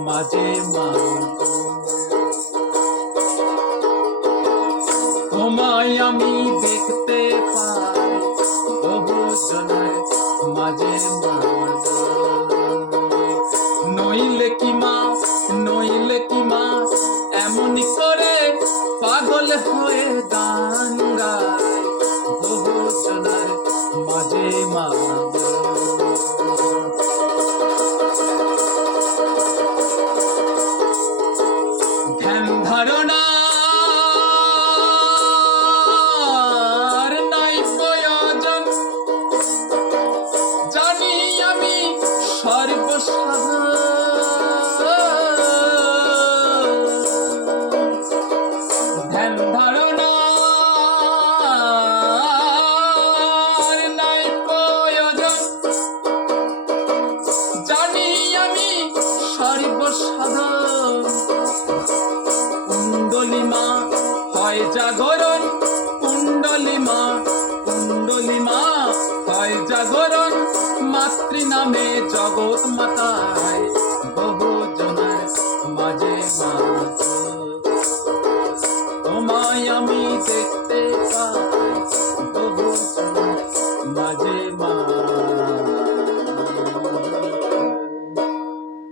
মাঝে মা তোমায় আমি দেখতে পাই বহু জনের মাঝে মা নইলে কি মা এমনি করে পাগল হয়ে গান গায় বহু জনের মাঝে মা ধ্যান ধারণার নাই প্রয়োজন জানি আমি সর্বসাধারণ ধ্যান ধারণার নাই প্রয়োজন জানি আমি সর্বসাধারণ কুণ্ডলিমা হয় জাগরণ কুণ্ডলিমা হয় জাগরণ মাতৃ নামে জগৎ মাতায়